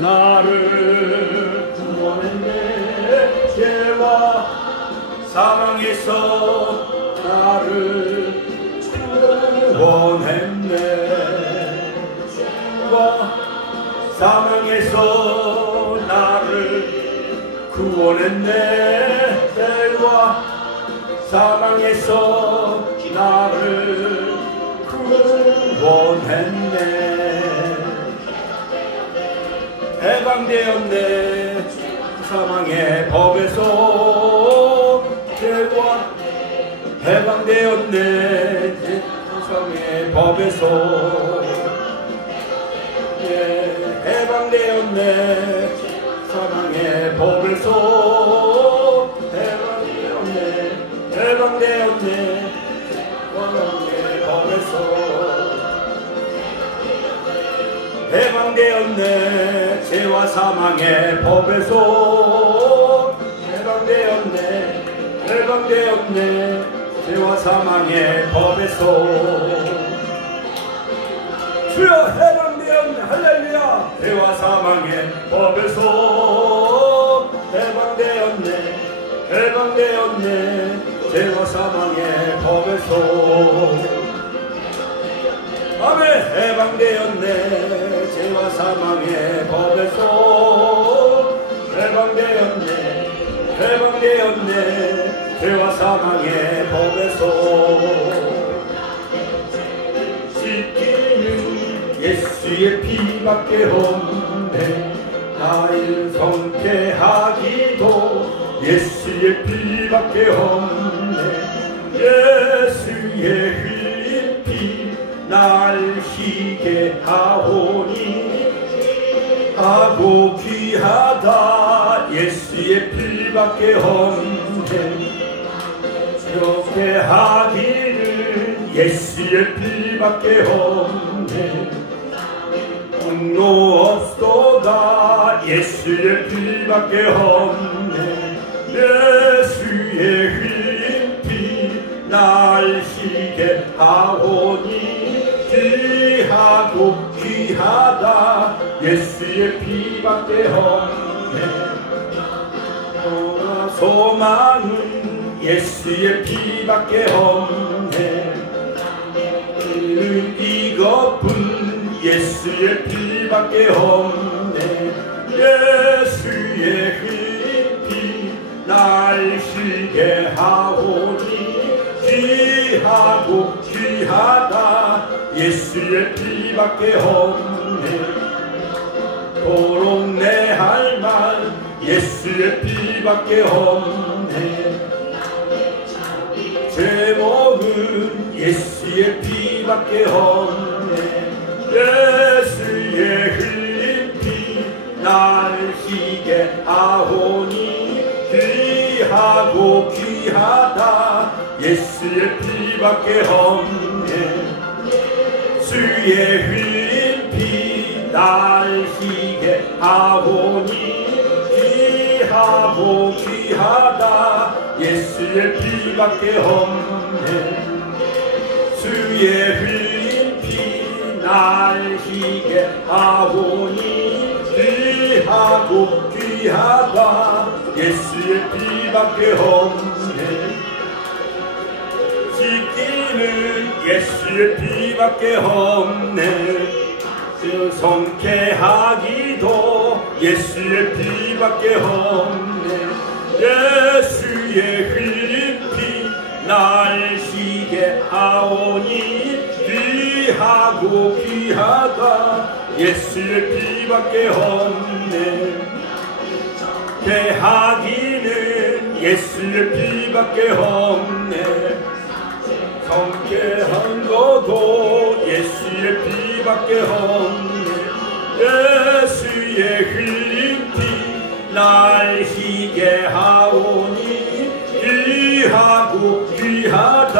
나를 구원했네. 죄와 사망에서 나를 구원했네. 죄와 사망에서 나를 구원했네. 죄와 사망에서 나를 구원했네. 해방되었네. 사망의 법에서 죄와 해방되었네. 사망의 법에서 해방되었네. 사망의 법에서 해방되었네. 해방되었네. 사망의 법에서 해방되었네. 죄와 사망의 법에서 해방되었네. 해방되었네. 죄와 사망의 법에서 주여 해방되었네. 할렐루야. 죄와 사망의 법에서 해방되었네. 해방되었네. 죄와 사망의 법에서 아멘. 해방되었네. 죄와 사망의 법에서 해방되었네. 해방되었네. 죄와 사망의 법에서 씻기는 예수의 피밖에 없네. 나를 성쾌하기도 예수의 피밖에 없네. 예수의 흘린 피 날 희게 하오니 하고 귀하다. 예수의 피밖에 없네. 이렇게 하기를 예수의 피밖에 없네. 분노 없도다. 예수의 피밖에 없네. 예수의 흘린 피 날 희게 하오니 귀하고 귀하다. 예수의 피밖에 없네. 소망은 예수의 피밖에 없네. 이것뿐 예수의 피밖에 없네. 예수의 흘린 피 날 쉬게 하오니 귀하고 귀하다. 예수의 피밖에 없네. 도록 내 할 말 예수의 피밖에 없네. 제목은 예수의 피밖에 없네. 예수의 흘린 피 날 희게 하오니 귀하고 귀하다. 예수의 피밖에 없네. 주의 흘린 피 날 희게 하오니 귀하고 귀하다. 예수의 피밖에 없네. 주의 흘린 피 날 희게 하오니 귀하고 귀하다. 예수의 피밖에 없네. 씻기는 예수의 피밖에 없네. 성쾌하기도 예수의 피밖에 없네. 예수의 흘린 피 날 희게 하오니 귀하고 귀하다. 예수의 피밖에 없네. 개하기는 예수의 피밖에 없네. 성쾌한 것도 예수의 피밖에 없네. 예수의 흘린 피 날 희게 하오니 귀하고 귀하다.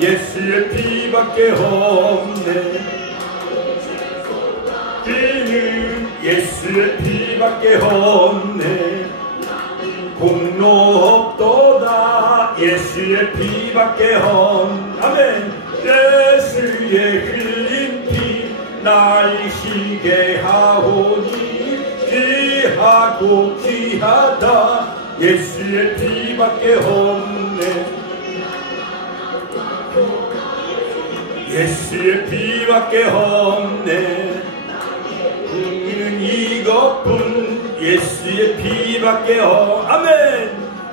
예수의 피밖에 없네. 피는 예수의 피밖에 없네. 공로 없도다. 예수의 피밖에 없네. 아멘. 예수의 흘린 피 날 희게 하오니 귀하고 귀하다 예수의 피밖에 없네 예수의 피밖에 없네 우리는 이것뿐 예수의 피밖에 아멘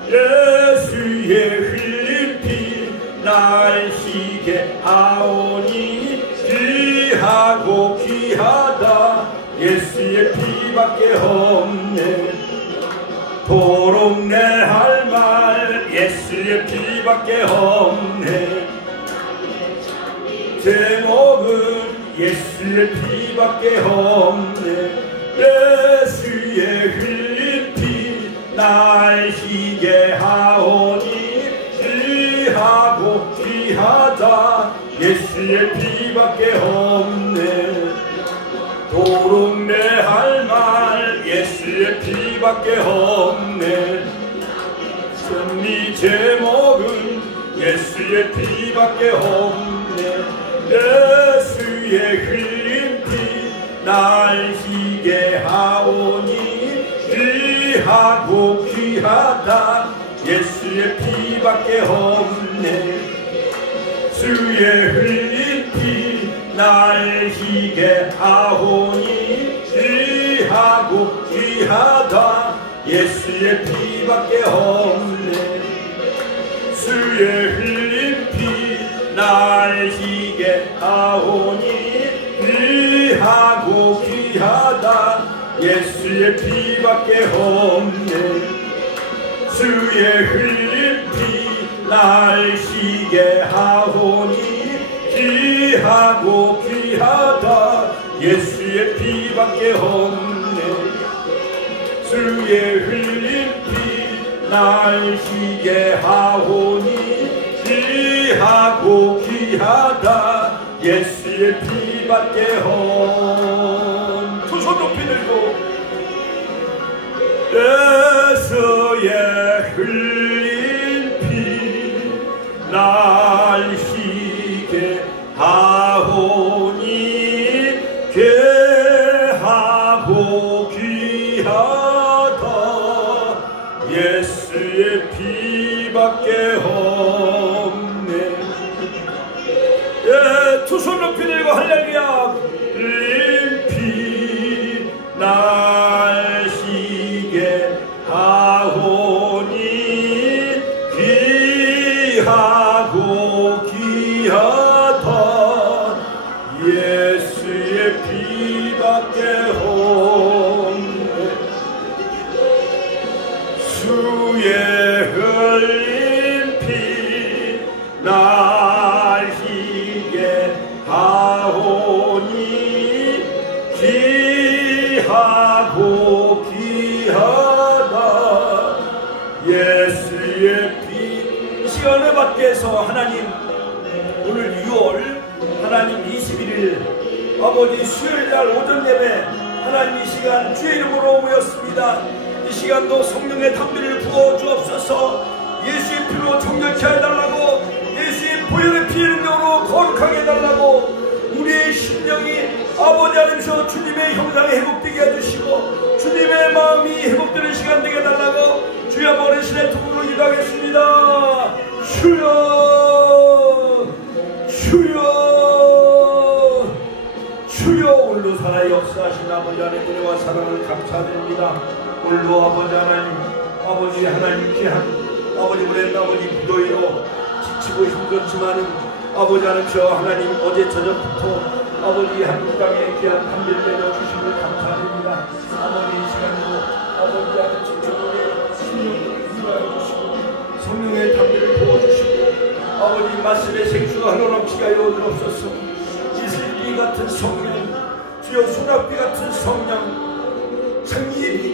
예수의 흘린 피 날 희게 하오니 귀하고 귀하다 예수의 피밖에 없네 도록 내 할 말 예수의 피밖에 없네 제목은 예수의 피밖에 없네 예수의 흘린 피 날 희게 하오니 귀하고 귀하다 예수의 피밖에 없네 도록 내 할 말 예수의 피밖에 없네 승리 제목은 예수의 피밖에 없네 예수의 흘린 피 날 희게 하오니 귀하고 귀하다 예수의 피밖에 없네 주의 흘린 피 날 희게 하오니 귀하고 귀하다 예수의 피밖에 없네 주의 흘린 피 날 희게 하오니 귀하고 귀하다 예수의 피밖에 없네 주의 흘린 피 날 희게 하오니 귀하고 귀하다 예수의 피밖에 없네 주의 흘린 피 날 희게 하오니 귀하고 귀하다 예수의 피밖에 없네 두 손 높이 들고 예수의 흘린 피 날 희게 하오니 귀하고 귀하다 예수의 피밖에 없네 두 손 높이 들고 할렐루야 흘린 피 날 희게 하오니 귀하고 귀하다 예수의 피밖에 없네 주의 흘린 피 날 희게 하오니 귀하고 귀하다 예수의 피 시간을 밖에서 하나님 오늘 6월 하나님 21일 아버지 수요일날 오전 예배 하나님 이 시간 주의 이름으로 모였습니다. 이 시간도 성령의 담비를 부어 주옵소서 예수의 피로 정결케 해달라고 예수의 보혈의 피 능력으로 거룩하게 해달라고 우리의 심령이 아버지 안에서 주님의 형상이 회복되게 해주시고 주님의 마음이 회복되는 시간 되게 해달라고 주여 버리신의 도움으로 기도하겠습니다. 주여 주여 주여 오늘도 살아 역사하신 아버지 하나님 은혜와 사랑을 감사드립니다. 오늘도 아버지 하나님 귀한 아버지 우리 아버지 무더위로 지치고 힘들었지만은 아버지 하나님 저 하나님 어제 저녁부터 아버지 한국 땅에 귀한 담비를 내려주심을 감사드립니다. 아버지 이 시간도 아버지 하나님 집중으로 신령을 인도하여 주시고 성령의 담비를 부어주시고 아버지 말씀의 생수가 흘러넘치게 하여 주옵소서. 이슬비 같은 성령 주여 소낙비 같은 성령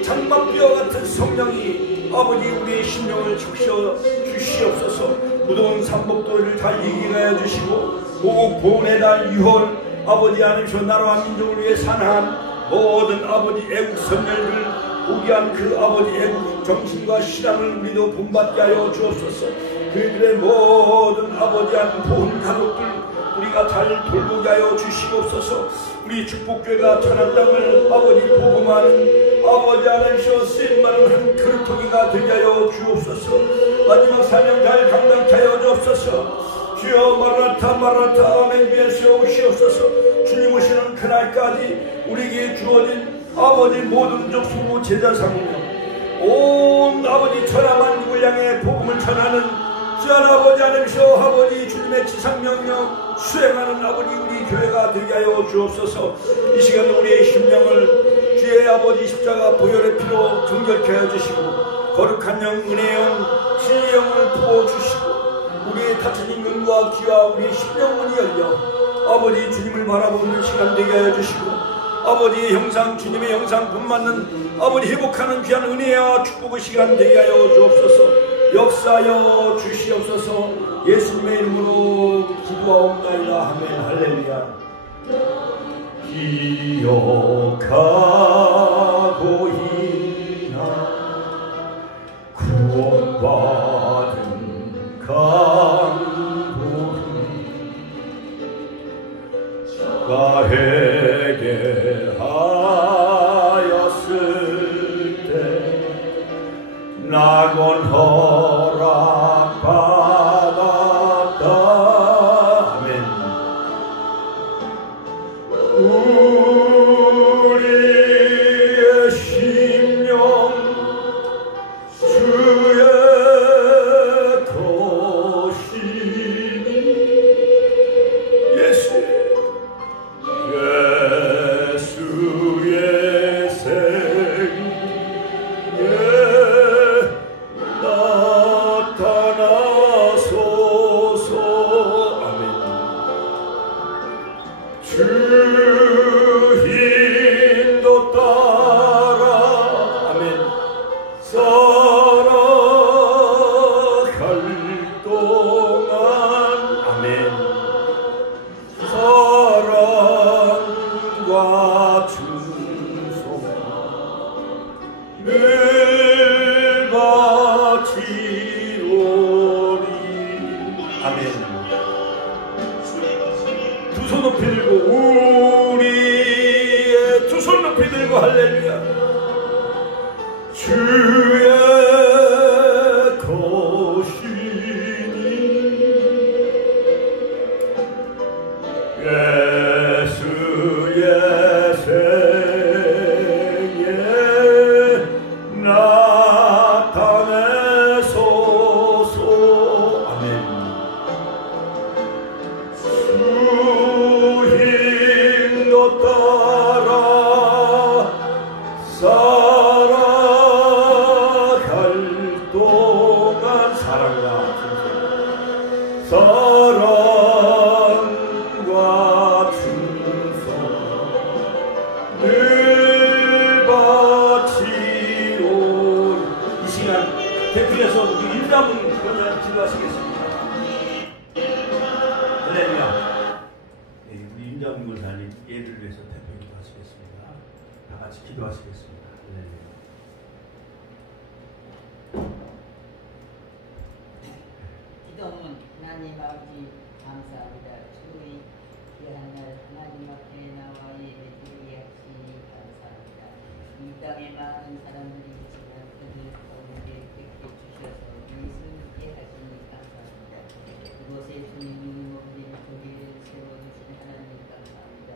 장막비와 같은 성령이 아버지 우리의 심령을 적셔 주시옵소서. 무더운 삼복도를 잘 이기게 하여 주시고 모국 보훈의 날 6월 아버지 하나님 나라와 민족을 위해 산한 모든 아버지 애국 선열들 포기한 그 아버지 애국 정신과 신앙을 우리도 본받게 하여 주옵소서. 그들의 모든 아버지 한 보훈 가족들 우리가 잘 돌보게 하여 주시옵소서. 우리 축복교회가 천한 땅을 아버지 복음하는 아버지 하나님이여 쓰임받는 한 그릇토기가 되게 하여 주옵소서. 마지막 사명 잘 감당케 하여 주옵소서. 주여 마라나타 마라나타 아멘. 주여 오시옵소서. 주님 오시는 그날까지 우리에게 주어진 아버지 모든 족속으로 제자 삼으며 온 아버지 천하만국을 향해 복음을 전하는 주한 아버지 하나님이시여 아버지 주님의 지상명령 수행하는 아버지 우리 교회가 되게 하여 주옵소서. 이 시간 우리의 심령을 주의 아버지 십자가 보혈의 피로 정결케 하여 주시고 거룩한 영 은혜의 영 진리의 영을 부어주시고 우리의 닫혀진 눈과 귀와 우리의 심령문이 열려 아버지 주님을 바라보는 시간 되게 하여 주시고 아버지의 형상 주님의 형상 본받는 아버지 회복하는 귀한 은혜와 축복의 시간 되게 하여 주옵소서. 역사하여 주시옵소서. 예수님의 이름으로 기도하옵나이다. 아멘. 할렐루야. 기억하고 있나 구원받은 감동 나에게 하였을 때 낙원 허락받았다. 아멘. 우리의 심령 주의 것이니 예수의 생에 나타나소서. 아멘. 주 인도 따라 아멘 살아갈 동안 아멘 사랑과 충성 늘 바치오리. 아멘. 두 손 높이 들고 우리의 두 손 높이 들고 할렐루야. 주의 것이니 예수의 생에 나타내소서. 아멘. 주인도 따라 살아갈 동안 사랑과 충성 늘 바치오. 이 시간 대표에서 우리 인자문 권장 기도하시겠습니다. 할렐루야. 우리 인자문 권사님 예를 위해서 대표 기도하시겠습니다. 다 같이 기도하시겠습니다. 할렐루야. 기도문. 하나님 아버지 감사합니다. 주의 귀한 날 하나님 앞에 나와 예배드리게 하시니 감사합니다. 이 땅에 많은 사람들이 있지만 그들 가운데 뵙게 주셔서 예수님께 하시니 감사합니다. 그곳에 주님이 모든 교회를 세워주신 하나님 감사합니다.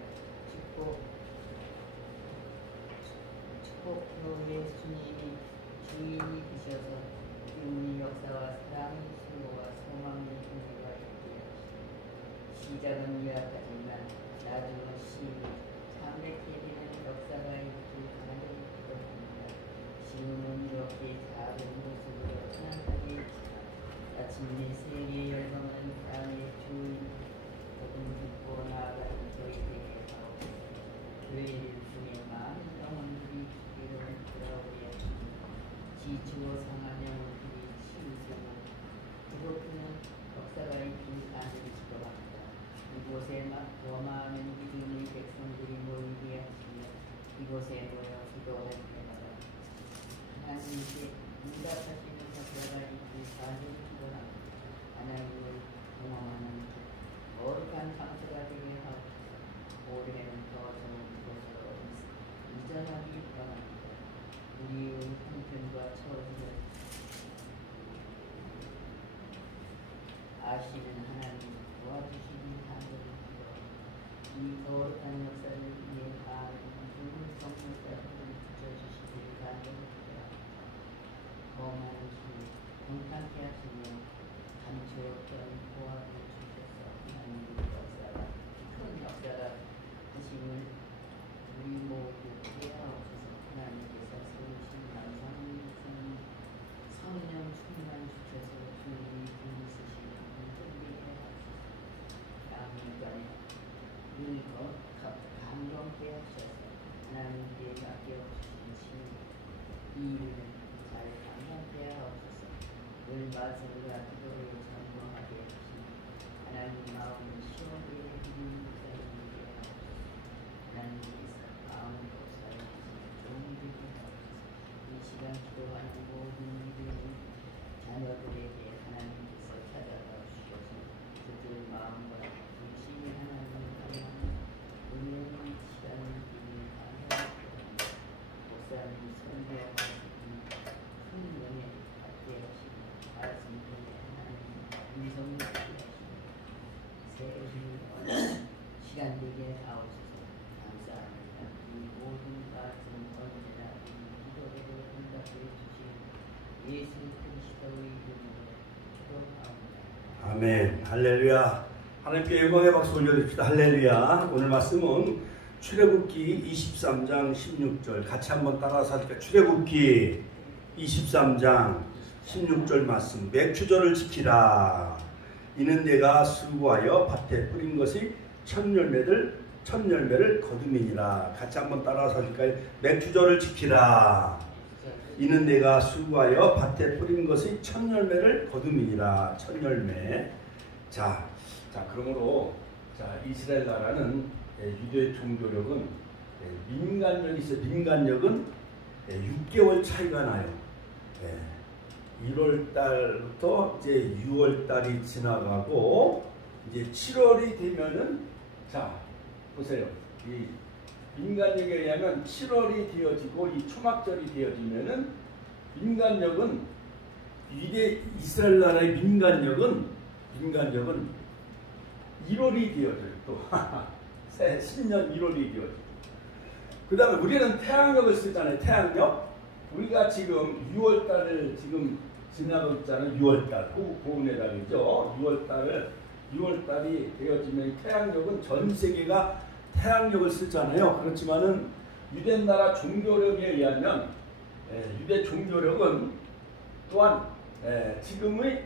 축복교회 주님이 주인이 되셔서 우리 역사와 사랑의 수고와 소망의 은혜가 있게 하시고 시작은 미약하지만 나중은 참되게 되는 역사가 있길 하나님 기도합니다. 지금은 이렇게 작은 모습으로 편안하게 있지만 마침내 세계 열방은 땅의 주인 복음 듣고 나아가는 저희에게 하옵소서. 교회를 중에 많은 영혼들이 주기를 돌아오게 하시니 지치고 상한 영혼들이 치유되고 그곳에는 역사가 있긴 하늘이 기도합니다. 이곳에 더 많은 믿음의 백성들이 모이게 하시며 이곳에 모여 기도할 때마다 하나님께 응답하시는 역사가 있길 간절히 기도합니다. 하나님을 경험하는 거룩한 상태가 되게 하고 올해는 더 좋은 곳으로 이전하기 바랍니다. 우리의 형편과 처지를 아시는 하나님 도와주시기 간절히 이 거룩한 역사를 위해 바른 죽은 성령까지 붙여주시기 간절히 거만한 주 평탄케 하시며 감추었던 보화를 주셔서 하나님의 역사가 큰 역사가 하심을 우리 모두에게 하옵소서. 하나님께서 세우신 만상의 성령 충만 주셔서 주님이 있으시는 흔들리게 하옵소서. 양육간에 늙어 감동케 하셔서 하나님께 맡겨주신 이 일을 잘 감당케 하옵소서. 늘 말씀과 기도를 전무하게 하시니 하나님 마음을 시원하게 해주는 목사님에게 하옵소서. 하나님께서 마음을 복사해주시니 좋은 일이 하옵소서. 이 시간 기도하는 모든 믿음의 자녀들에게 하나님께서 찾아가 주셔서 그들 마음과 중심이 하나님을 사랑하는 은혜의 시간을 주님 감사합니다. 목사님 선교와 큰 은혜 받게 하시고 말씀 중에 하나님 인성을 받게 하시고 새해 시간 되게 하옵소서. 감사합니다. 이 모든 말씀 언제나 기도를 응답해 주신 예수 그리스도의 이름으로 기도합니다. 아멘. 할렐루야. 하나님께 영광의 박수 올려드립시다. 할렐루야. 오늘 말씀은 출애굽기 23장 16절 같이 한번 따라서 하니까 출애굽기 23장 16절 말씀. 맥추절을 지키라. 이는 내가 수고하여 밭에 뿌린 것이 첫 열매를 거두미니라. 같이 한번 따라서 하니까요. 맥추절을 지키라. 이는 내가 수고하여 밭에 뿌린 것이 첫 열매를 거두미니라. 첫 열매. 자, 그러므로 이스라엘 나라는 유대 종교력은 민간력이 있어요. 민간력은 6개월 차이가 나요. 1월 달부터 이제 6월 달이 지나가고 이제 7월이 되면은 보세요. 이 민간력에 의하면 7월이 되어지고 이 초막절이 되어지면은 민간력은 이스라엘 나라의 민간력은 1월이 되어져요. 또 신년 1월이 되어지고 그 다음에 우리는 태양력을 쓰잖아요. 태양력. 우리가 지금 6월달을 지금 지나고 있잖아요. 6월달 고운의 달이죠. 6월달이 되어지면 태양력은 전 세계가 태양력을 쓰잖아요. 그렇지만은 유대 나라 종교력에 의하면 유대 종교력은 또한 지금의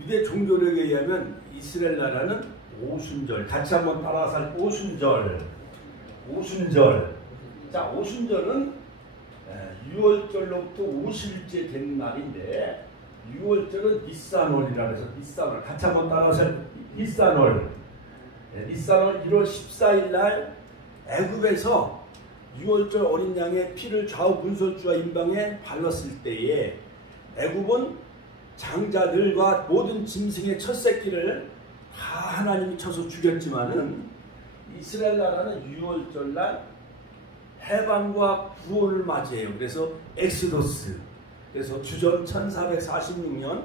유대 종교력에 의하면 이스라엘 나라는 오순절. 같이 한번 따라서 할 오순절. 자, 오순절은 6월절로부터 50일째 된 날인데 6월절은 니산월이라 해서 니산월. 같이 한번 따라서 니산월. 니산월 1월 14일 날 애굽에서 6월절 어린 양의 피를 좌우 문설주와 임방에 발랐을 때에 애굽은 장자들과 모든 짐승의 첫 새끼를 다 하나님이 쳐서 죽였지만은 이스라엘 나라는 6월절 날 해방과 구원을 맞이해요. 그래서 엑스도스. 그래서 주전 1446년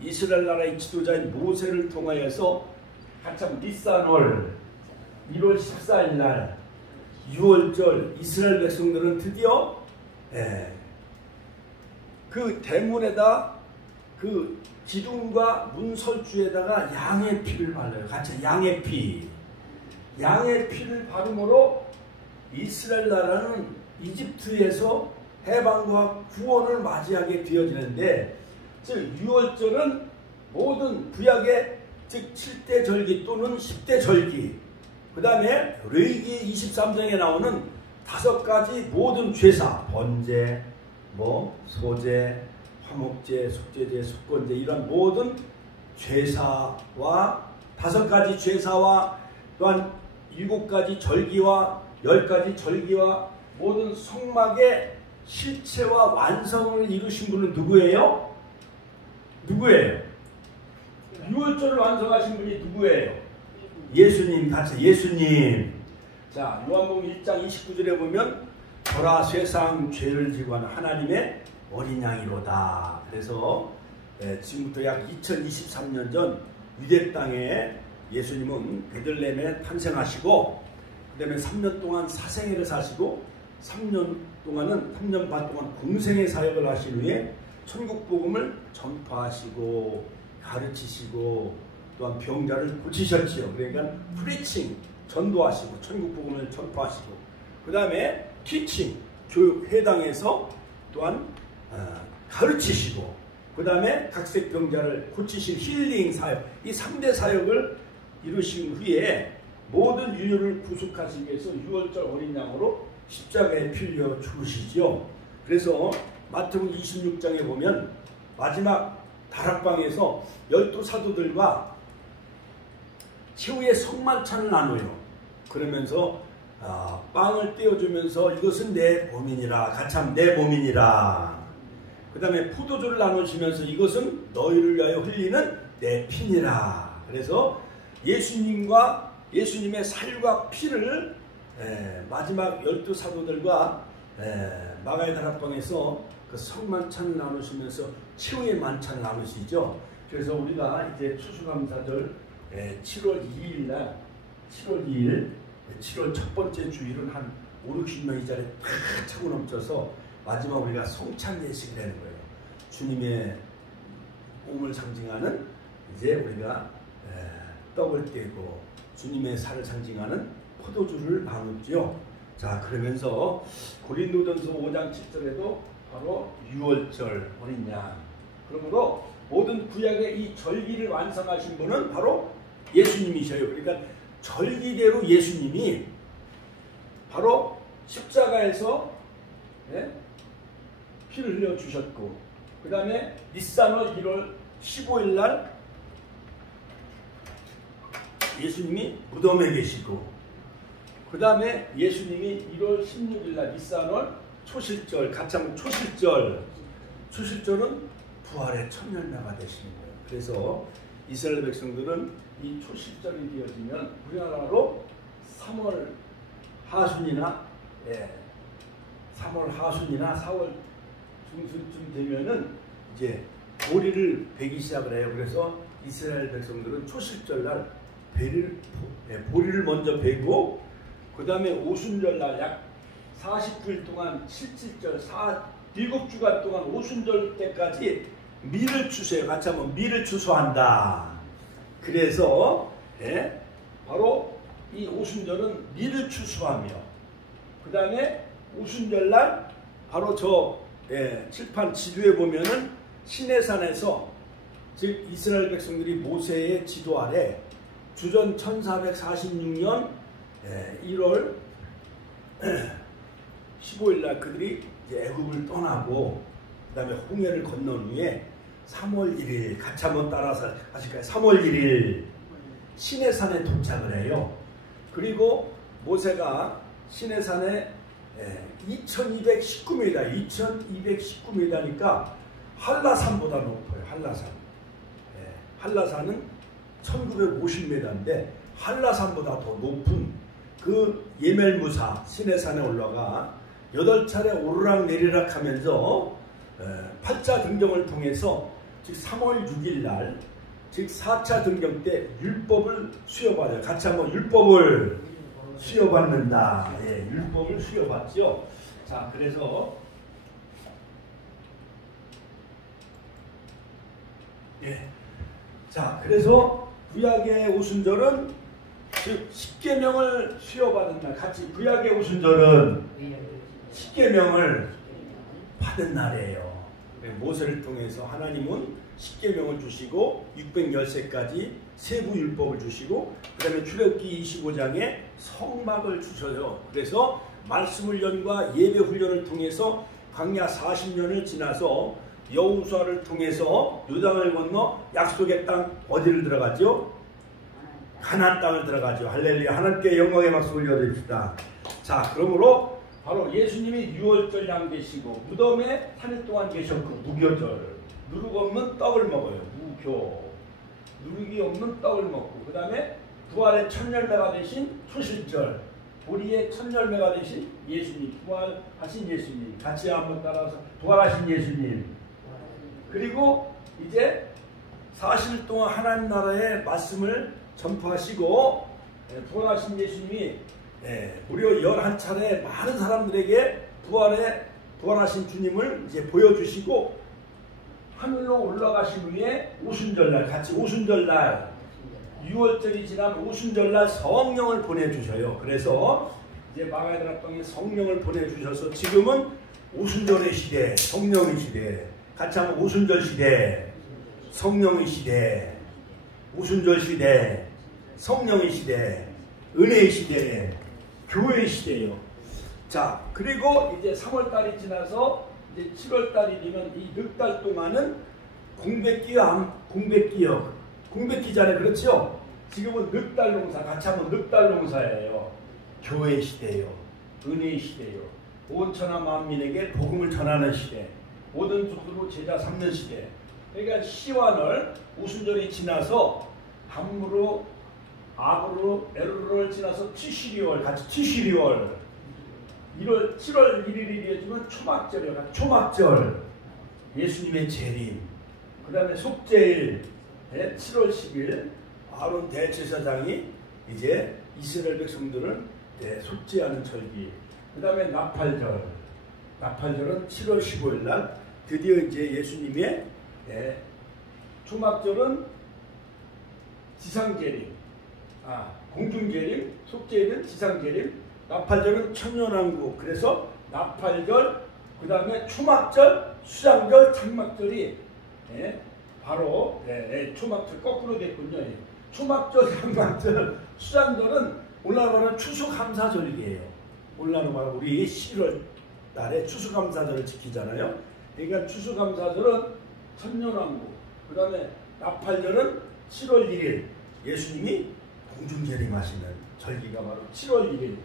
이스라엘 나라의 지도자인 모세를 통하여서 한참 니산월 1월 14일 날 6월절 이스라엘 백성들은 드디어 그 대문에다 그 기둥과 문설주에다가 양의 피를 발라요. 같이 양의 피를 바름으로 이스라엘 나라는 이집트에서 해방과 구원을 맞이하게 되어지는데, 즉 6월절은 모든 구약의 즉 7대 절기 또는 10대 절기, 그 다음에 레위기 23장에 나오는 5가지 모든 제사, 번제, 소제, 화목제, 속죄제, 속건제, 이런 모든 제사와 5가지 제사와 또한 7가지 절기와 10가지 절기와 모든 성막의 실체와 완성을 이루신 분은 누구예요? 유월절을 완성하신 분이 누구예요? 예수님. 같이 예수님. 자, 요한복음 1장 29절에 보면 보라 세상 죄를 지고 하는 하나님의 어린 양이로다. 그래서 지금부터 약 2023년 전 유대 땅에 예수님은 베들레헴에 탄생하시고 그 다음에 3년 동안 사생애를 사시고 3년 반 동안 공생의 사역을 하신 후에 천국 복음을 전파하시고 가르치시고 또한 병자를 고치셨지요. 그러니까 프리칭, 전도하시고 천국 복음을 전파하시고 그 다음에 티칭, 교육 회당에서 또한 가르치시고 그 다음에 각색 병자를 고치신 힐링 사역, 이 3대 사역을 이루신 후에 모든 인류를 구속하시기 위해서 유월절 어린 양으로 십자가에 필려 죽으시지요. 그래서 마태복음 26장에 보면 마지막 다락방에서 12사도들과 최후의 성만찬을 나눠요. 그러면서 빵을 떼어주면서 이것은 내 몸이니라. 같이 하면 내 몸이니라. 그 다음에 포도주를 나누시면서 이것은 너희를 위하여 흘리는 내 피니라. 그래서 예수님의 살과 피를 마지막 12사도들과 마가의 다락방에서 그 성만찬을 나누시면서 최후의 만찬을 나누시죠. 그래서 우리가 이제 추수감사절 7월 2일 날 7월 첫 번째 주일은 한 5, 60명이 자리에 탁 차고 넘쳐서 마지막 우리가 성찬 예식을 하는 거예요. 주님의 몸을 상징하는 이제 우리가 떡을 떼고 주님의 살을 상징하는 포도주를 나누지요. 자, 그러면서 고린도전서 5장 7절에도 바로 유월절 어린 양. 그러므로 모든 구약의 이 절기를 완성하신 분은 바로 예수님이셔요. 그러니까 절기대로 예수님이 바로 십자가에서 피를 흘려 주셨고 그 다음에 니산월 1월 15일 날 예수님이 무덤에 계시고 그 다음에 예수님이 1월 16일 날 니산월 초실절, 같이 하면 초실절은 부활의 첫 열매가 되시는 거예요. 그래서 이스라엘 백성들은 이 초실절이 되어지면 우리나라로 3월 하순이나 4월 중순쯤 되면은 이제 보리를 베기 시작을 해요. 그래서 이스라엘 백성들은 초실절 날 보리를 먼저 베고 그 다음에 오순절 날 약 49일 동안 77절 7주간 동안 오순절 때까지 밀을 추수해요. 같이 하면 밀을 추수한다. 그래서 바로 이 오순절은 밀을 추수하며 그 다음에 오순절 날 바로 저 칠판 지도에 보면은 시내산에서 즉 이스라엘 백성들이 모세의 지도 아래 주전 1446년 1월 15일 날 그들이 이제 애굽을 떠나고 그 다음에 홍해를 건넌 후에 3월 1일 같이 한번 따라서 하실까요? 3월 1일 시내산에 도착을 해요. 그리고 모세가 시내산에 2219m니까 한라산보다 높아요. 한라산은 1950m인데 한라산보다 더 높은 그 예멜무사 시내산에 올라가 8차례 오르락 내리락 하면서 8자 등정을 통해서 즉 3월 6일 날 즉 4차 등정 때 율법을 수여받아요. 같이 한번 율법을 수여받는다. 율법을 수여받죠. 자, 그래서 자, 그래서 구약의 오순절은 즉 십계명을 수여받은 날, 같이 구약의 오순절은 십계명을 받은 날이에요. 모세를 통해서 하나님은 십계명을 주시고 613가지 세부 율법을 주시고 그 다음에 출애굽기 25장에 성막을 주셔요. 그래서 말씀 훈련과 예배 훈련을 통해서 광야 40년을 지나서 여호수아를 통해서 요단을 건너 약속의 땅 어디를 들어가죠? 가나안 땅을 들어가죠. 할렐루야. 하나님께 영광의 박수 올려드립시다. 자, 그러므로 바로 예수님이 유월절 양 되시고 무덤에 3일 동안 계셨고 무교절 누룩 없는 떡을 먹어요. 누룩이 없는 떡을 먹고, 그 다음에 부활의 첫 열매가 되신 초실절, 보리의 첫 열매가 되신 예수님, 부활하신 예수님, 같이 한번 따라서 부활하신 예수님. 그리고 이제 40일 동안 하나님 나라의 말씀을 전파하시고 부활하신 예수님이 무려 11차례 많은 사람들에게 부활하신 주님을 이제 보여주시고 하늘로 올라가신 후에 오순절날, 같이 오순절날, 6월절이 지난 오순절날 성령을 보내주셔요. 그래서 이제 마가다라 땅에 성령을 보내주셔서 지금은 오순절의 시대, 성령의 시대, 같이 한번 오순절 시대, 성령의 시대, 오순절 시대, 성령의 시대, 은혜의 시대, 교회의 시대예요. 자, 그리고 이제 3월달이 지나서 이제 7월달이 되면 이 넉 달 동안은 공백기잖아요. 그렇죠? 지금은 넉 달 농사, 같이 한번 넉 달 농사예요. 교회의 시대예요. 은혜의 시대예요. 온 천하 만민에게 복음을 전하는 시대, 모든 족속으로 제자 삼는 시대. 그러니까 시완을 오순절이 지나서 담무로, 아브로, 에르를 지나서 티시리월, 같이 티시리월, 7월 1일이 되어지면 초막절이에요. 초막절, 예수님의 재림, 그 다음에 속죄일, 7월 10일 아론 대제사장이 이제 이스라엘 백성들을 속죄하는 절기, 그 다음에 나팔절은 7월 15일 날 드디어 이제 예수님의 초막절은 지상재림, 공중재림, 속죄일은 지상재림, 나팔절은 천년왕국. 그래서 나팔절, 그 다음에 초막절, 수장절, 장막절이 바로 초막절 거꾸로 됐군요. 초막절, 장막절, 수장절은 오늘날 말하는 추수감사절이에요. 오늘날 말하는 우리 11월 달에 추수감사절을 지키잖아요. 그러니까 추수감사절은 천년왕국, 그 다음에 나팔절은 7월 1일 예수님이 공중재림하시는 절기가 바로 7월 1일,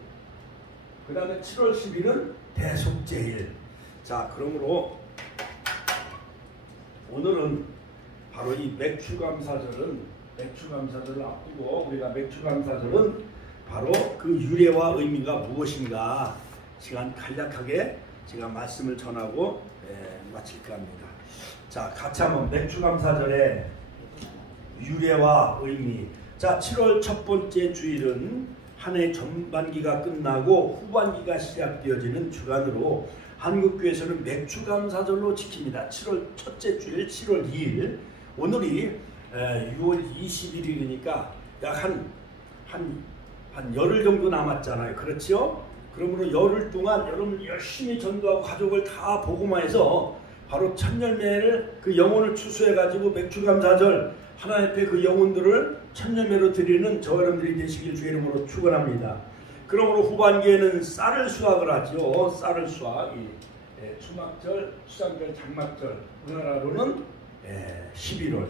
그 다음에 7월 10일은 대속죄일. 자, 그러므로 오늘은 바로 이 맥추감사절을 앞두고 우리가 맥추감사절은 바로 그 유래와 의미가 무엇인가 시간 간략하게 제가 말씀을 전하고 마칠까 합니다. 자, 같이 한번 맥추감사절의 유래와 의미. 자, 7월 첫 번째 주일은 한 해 전반기가 끝나고 후반기가 시작되어지는 주간으로 한국교회에서는 맥추감사절로 지킵니다. 7월 첫째 주일 7월 2일, 오늘이 6월 21일이니까 약 한 열흘 정도 남았잖아요. 그렇죠? 그러므로 열흘 동안 여러분 열심히 전도하고 가족을 다 복음화해서 바로 첫 열매를, 그 영혼을 추수해가지고 맥추감사절 하나님 앞에 그 영혼들을 첫 열매로 드리는 저 여러분들이 되시길 주의 이름으로 축원합니다. 그러므로 후반기에는 쌀을 수확을 하죠. 쌀을 수확, 추막절, 수장절, 장막절. 우리나라로는 11월,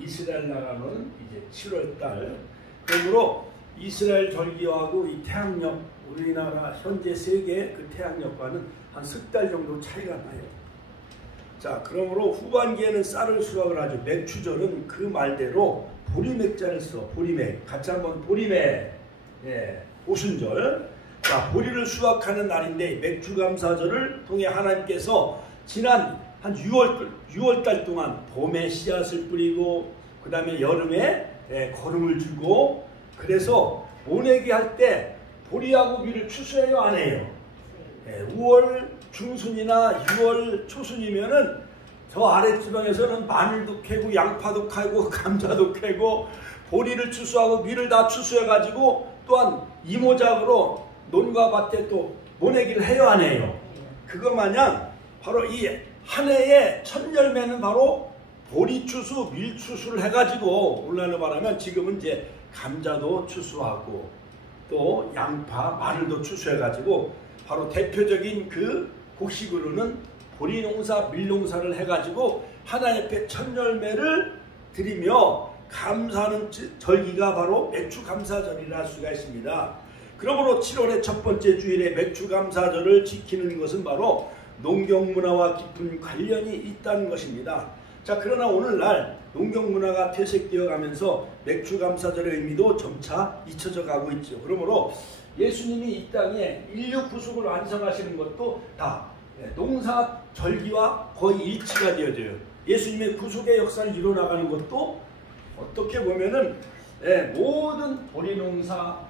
이스라엘 나라는 이제 7월달. 그러므로 이스라엘 절기하고 이 태양력, 우리나라 현재 세계 그 태양력과는 한 석 달 정도 차이가 나요. 자, 그러므로 후반기에는 쌀을 수확을 하죠. 맥추절은 그 말대로 보리맥자를 써. 보리맥. 같이 한번 보리맥. 오순절. 자, 보리를 수확하는 날인데 맥추감사절을 통해 하나님께서 지난 한 6월달 동안 봄에 씨앗을 뿌리고 그 다음에 여름에 거름을 주고, 그래서 모내기 할 때 보리하고 밀을 추수해요, 안 해요? 5월 중순이나 6월 초순이면은 저 아랫지방에서는 마늘도 캐고 양파도 캐고 감자도 캐고 보리를 추수하고 밀을 다 추수해가지고 또한 이모작으로 논과 밭에 또 모내기를 해요, 안 해요? 그것 마냥 바로 이 한 해의 첫 열매는 바로 보리 추수, 밀 추수를 해가지고 오늘날로 말하면 지금은 이제 감자도 추수하고 또 양파, 마늘도 추수해가지고 바로 대표적인 그 곡식으로는 보리 농사, 밀 농사를 해가지고 하나님 앞에 첫 열매를 드리며 감사하는 절기가 바로 맥추감사절이라 할 수가 있습니다. 그러므로 7월의 첫 번째 주일에 맥추감사절을 지키는 것은 바로 농경문화와 깊은 관련이 있다는 것입니다. 자, 그러나 오늘날 농경 문화가 퇴색되어 가면서 맥주 감사절의 의미도 점차 잊혀져 가고 있죠. 그러므로 예수님이 이 땅에 인류 구속을 완성하시는 것도 다 농사 절기와 거의 일치가 되어져요. 예수님의 구속의 역사를 이뤄나가는 것도 어떻게 보면은 모든 보리농사,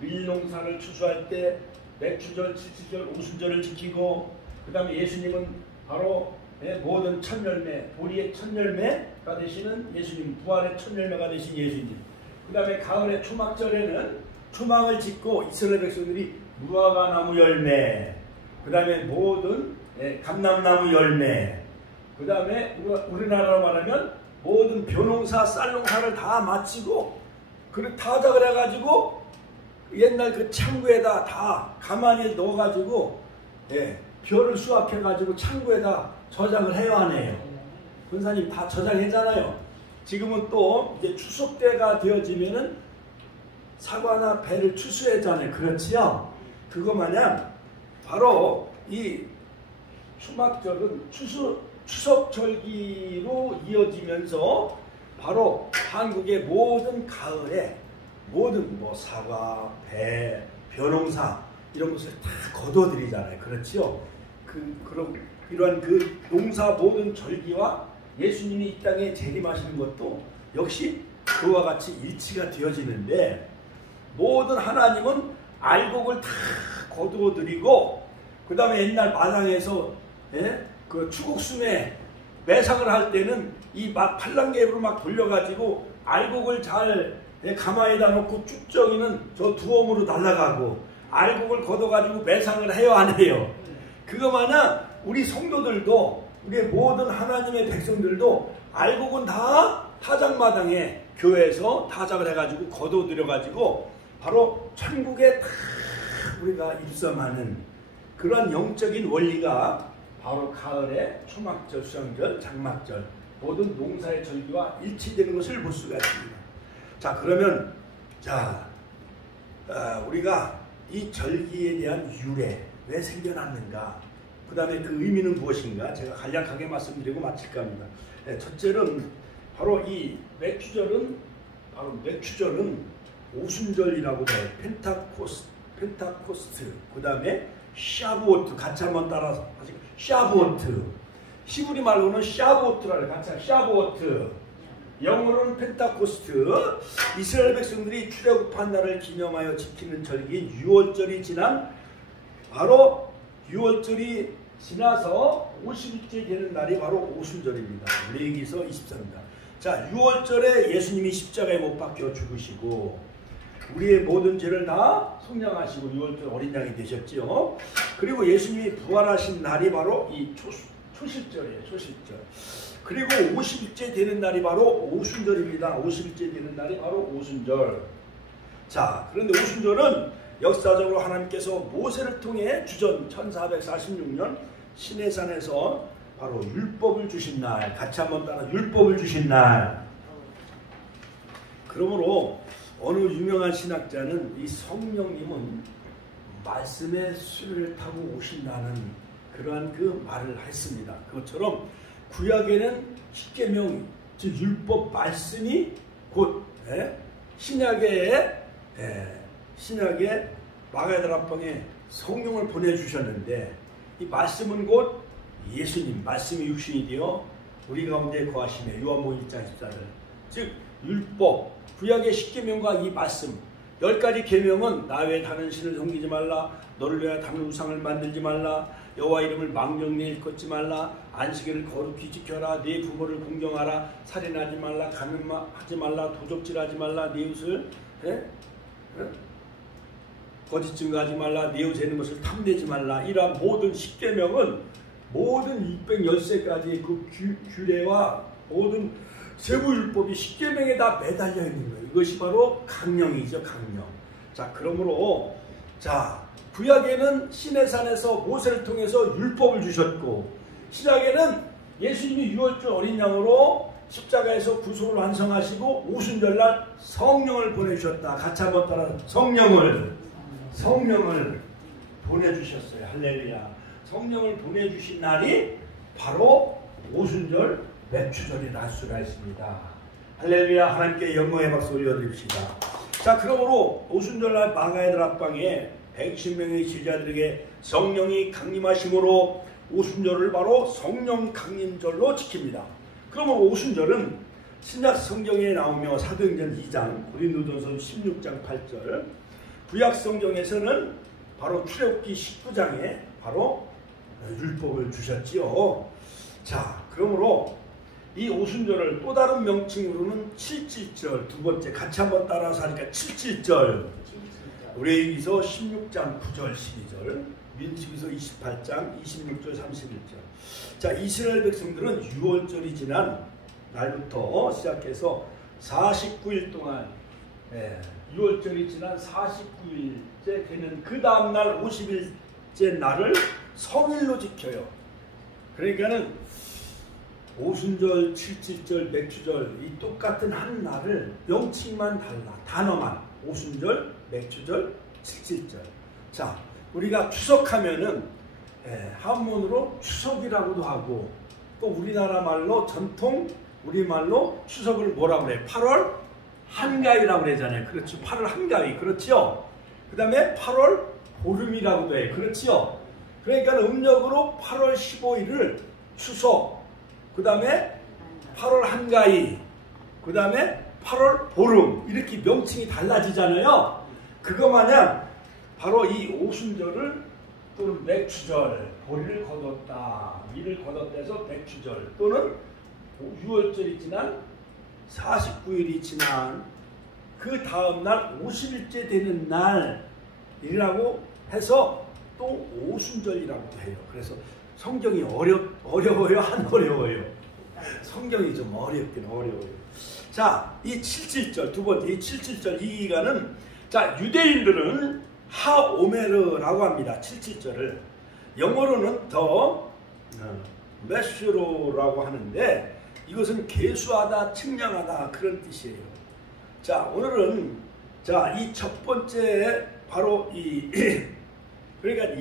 밀농사를 추수할 때 맥주절, 칠칠절, 오순절을 지키고, 그 다음에 예수님은 바로 모든 첫 열매, 보리의 첫 열매가 되시는 예수님, 부활의 첫 열매가 되신 예수님. 그 다음에 가을의 초막절에는 초막을 짓고 이스라엘 백성들이 무화과 나무 열매, 그 다음에 모든 감람나무 열매, 그 다음에 우리나라로 말하면 모든 벼농사, 쌀농사를 다 마치고 그걸 타작을 해가지고 옛날 그 창고에다 다 가만히 넣어가지고 벼를 수확해가지고 창고에다 저장을 해야 하네요. 권사님 다 저장했잖아요. 지금은 또 이제 추석 때가 되어지면은 사과나 배를 추수했잖아요. 그렇지요? 그거 마냥 바로 이 추막절은 추석절기로 이어지면서 바로 한국의 모든 가을에 모든 뭐 사과, 배, 벼농사 이런 것을 다 거둬들이잖아요. 그렇지요? 이러한 그 농사 모든 절기와 예수님이 이 땅에 재림하시는 것도 역시 그와 같이 일치가 되어지는데, 모든 하나님은 알곡을 다 거두어들이고, 그 다음에 옛날 마당에서 그 추곡수매 매상을 할 때는 이 막 팔랑개로 막 돌려가지고 알곡을 잘 가마에다 놓고 쭉정이는 저 두엄으로 날아가고, 알곡을 걷어가지고 매상을 해요, 안 해요? 그거 마냥 우리 성도들도, 우리 모든 하나님의 백성들도 알곡은 다 타작마당에 교회에서 타작을 해가지고 거둬들여가지고 바로 천국에 다 우리가 입성하는 그런 영적인 원리가 바로 가을에 초막절, 수양절, 장막절 모든 농사의 절기와 일치되는 것을 볼 수가 있습니다. 자, 그러면 우리가 이 절기에 대한 유래, 왜 생겨났는가, 그 다음에 그 의미는 무엇인가 제가 간략하게 말씀드리고 마칠까 합니다. 첫째는 바로 이 맥주절은 오순절이라고 해요. 펜타코스트, 그 다음에 샤부오트, 같이 한번 따라서 하시고, 샤부오트, 히브리 말로는 샤부오트라고 해요. 같이 샤부오트, 영어로는 펜타코스트. 이스라엘 백성들이 출애굽한 날을 기념하여 지키는 절기인 유월절이 지난, 바로 유월절이 지나서 50일째 되는 날이 바로 오순절입니다. 레위기서 23입니다. 자, 유월절에 예수님이 십자가에 못 박혀 죽으시고 우리의 모든 죄를 다 속량하시고 유월절 어린 양이 되셨죠. 그리고 예수님이 부활하신 날이 바로 이 초실절이에요. 초실절. 그리고 50일째 되는 날이 바로 오순절입니다. 50일째 되는 날이 바로 오순절. 자, 그런데 오순절은 역사적으로 하나님께서 모세를 통해 주전 1446년 시내산에서 바로 율법을 주신 날, 같이 한번 따라, 율법을 주신 날. 그러므로 어느 유명한 신학자는 이 성령님은 말씀의 수레를 타고 오신다는 그러한 그 말을 했습니다. 그것처럼 구약에는 십계명, 즉 율법 말씀이 곧 신약의 마가다락방에 성령을 보내주셨는데, 이 말씀은 곧 예수님, 말씀이 육신이 되어 우리 가운데 거하시며, 요한복음 1장 14절. 즉 율법, 구약의 십계명과 이 말씀 10가지 계명은 나 외에 다른 신을 섬기지 말라, 너를 위하여 다른 우상을 만들지 말라, 여호와 이름을 망령되이 일컫지 말라, 안식일을 거룩히 지켜라, 네 부모를 공경하라, 살인하지 말라, 간음하지 말라, 도적질하지 말라, 네 이웃을 거짓 증거하지 말라, 네 이웃의 것을 탐내지 말라. 이러한 모든 십계명은 모든 613가지의 그 규례와 모든 세부율법이 십계명에 다 매달려 있는 거예요. 이것이 바로 강령이죠, 강령. 자, 그러므로 구약에는 시내산에서 모세를 통해서 율법을 주셨고, 신약에는 예수님이 유월절 어린 양으로 십자가에서 구속을 완성하시고 오순절날 성령을 보내주셨다. 같이 한번 따라, 성령을 보내주셨어요. 할렐루야. 성령을 보내주신 날이 바로 오순절 맥추절이라 할 수가 있습니다. 할렐루야. 하나님께 영광의 박수 올려드립시다. 자, 그러므로 오순절날 마가의 다락방에 120명의 제자들에게 성령이 강림하심으로 오순절을 바로 성령 강림절로 지킵니다. 그러면 오순절은 신약 성경에 나오며 사도행전 2장, 고린도전서 16장 8절, 구약 성경에서는 바로 출애굽기 19장에 바로 율법을 주셨지요. 자, 그러므로 이 오순절을 또 다른 명칭으로는 칠칠절, 두 번째 같이 한번 따라서 하니까 칠칠절, 레위기서 16장 9절 12절, 민수기서 28장 26절 31절. 자, 이스라엘 백성들은 6월절이 지난 날부터 시작해서 49일 동안 6월절이 지난 49일째 되는 그 다음날 50일째 날을 성일로 지켜요. 그러니까는 오순절, 칠칠절, 맥추절 이 똑같은 한 날을 명칭만 달라. 단어만 오순절, 맥추절, 칠칠절. 자, 우리가 추석하면은 한문으로 추석이라고도 하고 또 우리나라 말로 전통 우리말로 추석을 뭐라고 그래요? 8월 한가위라고 그러잖아요. 그렇죠. 8월 한가위. 그렇죠. 그 다음에 8월 보름이라고도 해요. 그렇죠. 그러니까 음력으로 8월 15일을 추석, 그 다음에 8월 한가위, 그 다음에 8월 보름 이렇게 명칭이 달라지잖아요. 그거 마냥 바로 이 오순절을 또는 맥추절, 보리를 거뒀다, 밀을 거뒀다 해서 맥추절 또는 6월절이 지난 49일이 지난 그 다음날 50일째 되는 날이라고 해서 또 오순절이라고도 해요. 그래서 성경이 어려워요? 안 어려워요? 성경이 좀 어렵긴 어려워요. 자, 이 칠칠절, 두 번째 이 칠칠절 이 기간은 자, 유대인들은 하오메르라고 합니다. 칠칠절을 영어로는 더 메슈로라고 하는데 이것은 계수하다, 측량하다 그런 뜻이에요. 자, 오늘은 자, 이 첫 번째 바로 이 그러니까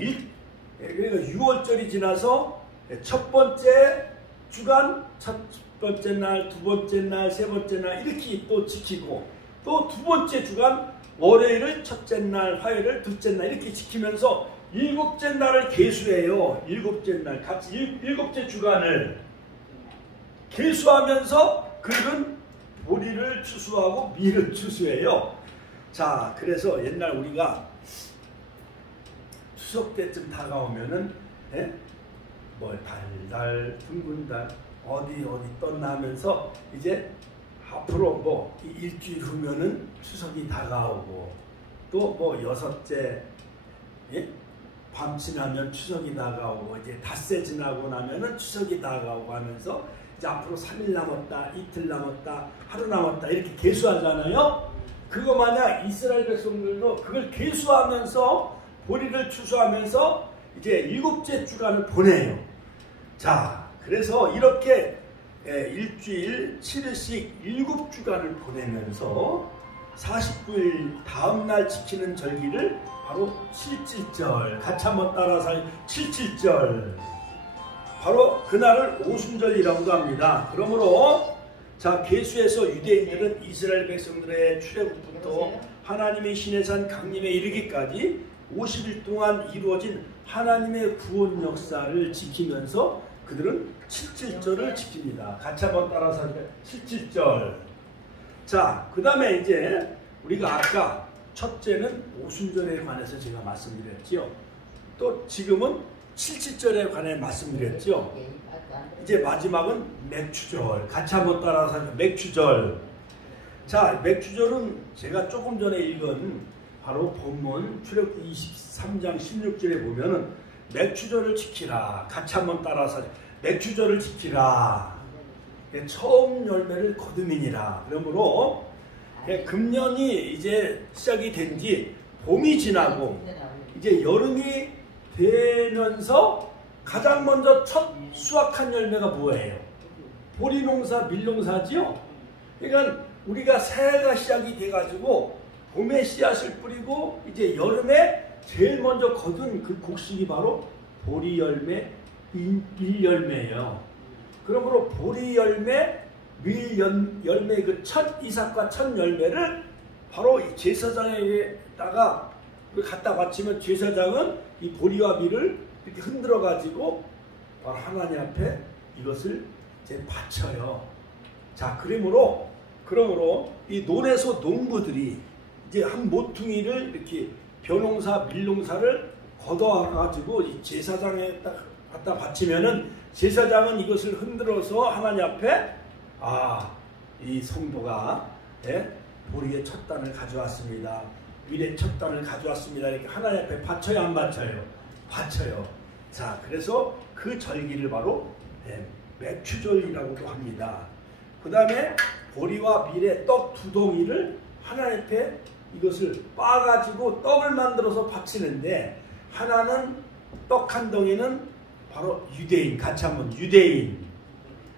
6월절이 지나서 첫 번째 주간, 첫 번째 날, 두 번째 날, 세 번째 날 이렇게 또 지키고 또 두 번째 주간 월요일을 첫째 날, 화요일을 둘째 날 이렇게 지키면서 일곱째 날을 계수해요. 일곱째 날 같이 일곱째 주간을 계수하면서 그들은 보리를 추수하고 밀을 추수해요. 자, 그래서 옛날 우리가 추석 때쯤 다가오면은 뭐 달달 둥근 달 어디 떴나 하면서 이제 앞으로 뭐 일주일 후면은 추석이 다가오고 또 뭐 여섯째 밤 지나면 추석이 다가오고 이제 닷새 지나고 나면은 추석이 다가오고 하면서 이제 앞으로 3일 남았다, 이틀 남았다, 하루 남았다 이렇게 계수하잖아요. 그거 마냥 이스라엘 백성들도 그걸 계수하면서 보리를 추수하면서 이제 일곱째 주간을 보내요. 자, 그래서 이렇게 일주일 7일씩 7주간을 보내면서 49일 다음날 지키는 절기를 바로 칠칠절, 같이 한번 따라서 칠칠절, 바로 그날을 오순절이라고도 합니다. 그러므로 자, 계수에서 유대인들은 이스라엘 백성들의 출애굽부터 하나님의 시내산 강림에 이르기까지 50일 동안 이루어진 하나님의 구원 역사를 지키면서 그들은 칠칠절을 지킵니다. 같이 한번 따라서 하니까 칠칠절. 자, 그 다음에 이제 우리가 아까 첫째는 오순절에 관해서 제가 말씀드렸지요. 또 지금은 칠칠절에 관해 말씀드렸죠. 이제 마지막은 맥추절. 같이 한번 따라서 하니까 맥추절. 자, 맥추절은 제가 조금 전에 읽은 바로 본문 출애굽기 23장 16절에 보면은 맥추절을 지키라. 같이 한번 따라서 맥추절을 지키라. 처음 열매를 거두미니라. 그러므로 금년이 이제 시작이 된 지 봄이 지나고 이제 여름이 되면서 가장 먼저 첫 수확한 열매가 뭐예요? 보리농사, 밀농사지요. 그러니까 우리가 새해가 시작이 돼가지고 봄에 씨앗을 뿌리고 이제 여름에 제일 먼저 거둔 그 곡식이 바로 보리 열매, 밀 열매예요. 그러므로 보리 열매, 밀 열매 그 첫 이삭과 첫 열매를 바로 제사장에다가 갖다 바치면 제사장은 이 보리와 밀을 이렇게 흔들어 가지고 바로 하나님 앞에 이것을 이제 바쳐요. 자, 그러므로 이 논에서 농부들이 이제 한 모퉁이를 이렇게 벼농사, 밀농사를 걷어와 가지고 이 제사장에 딱 갖다 바치면은 제사장은 이것을 흔들어서 하나님 앞에 이 성도가 보리의 첫 단을 가져왔습니다. 밀의 첫 단을 가져왔습니다. 이렇게 하나님 앞에 바쳐요, 안 바쳐요? 바쳐요. 자, 그래서 그 절기를 바로 맥추절이라고도 합니다. 그 다음에 보리와 밀의 떡 두 덩이를 하나님 앞에 이것을 빻아가지고 떡을 만들어서 바치는데, 하나는 떡 한 덩이는 바로 유대인, 같이 한번 유대인,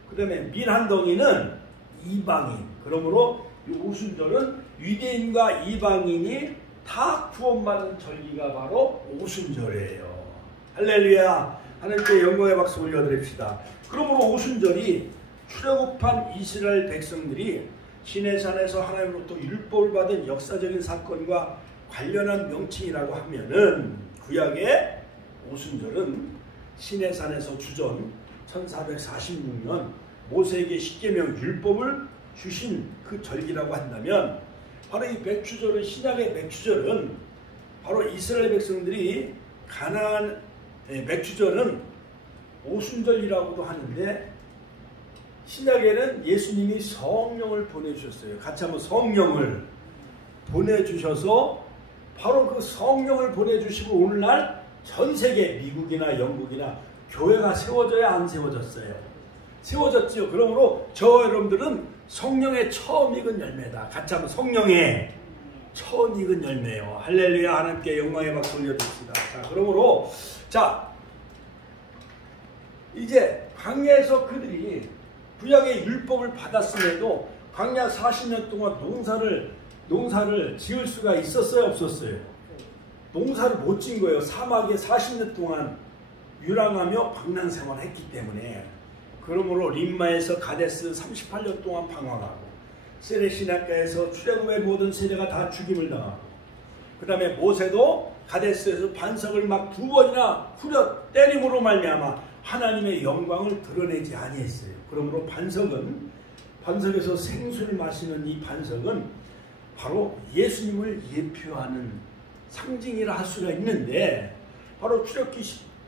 그 다음에 밀 한 덩이는 이방인. 그러므로 이 오순절은 유대인과 이방인이 다 구원받는 절기가 바로 오순절이에요. 할렐루야. 하나님께 영광의 박수 올려드립시다. 그러므로 오순절이 출애굽한 이스라엘 백성들이 시내산에서 하나님으로부터 율법을 받은 역사적인 사건과 관련한 명칭이라고 하면은, 구약의 오순절은 시내산에서 주전 1446년 모세에게 십계명 율법을 주신 그 절기라고 한다면, 바로 이 맥추절은, 신약의 맥추절은 바로 이스라엘 백성들이 가나안, 맥추절은 오순절이라고도 하는데, 신약에는 예수님이 성령을 보내주셨어요. 같이 한번 성령을 보내주셔서, 바로 그 성령을 보내주시고 오늘날 전 세계, 미국이나 영국이나 교회가 세워져야 안 세워졌어요? 세워졌죠. 그러므로 저 여러분들은 성령의 처음 익은 열매다. 같이 한번 성령의 처음 익은 열매요. 할렐루야. 하나님께 영광의 박수 올려드립시다. 자, 그러므로 이제 광야에서 그들이 구약의 율법을 받았음에도 광야 40년 동안 농사를 지을 수가 있었어요, 없었어요? 농사를 못 지은 거예요. 사막에 40년 동안 유랑하며 방랑 생활을 했기 때문에. 그러므로 림마에서 가데스 38년 동안 방황하고, 세레시나가에서 출애굽의 모든 세대가 다 죽임을 당하고, 그 다음에 모세도 가데스에서 반석을 막 2번이나 후려 때림으로 말미암아 하나님의 영광을 드러내지 아니했어요. 그러므로 반석에서 생수를 마시는 이 반석은 바로 예수님을 예표하는 상징이라 할 수가 있는데, 바로 출애굽기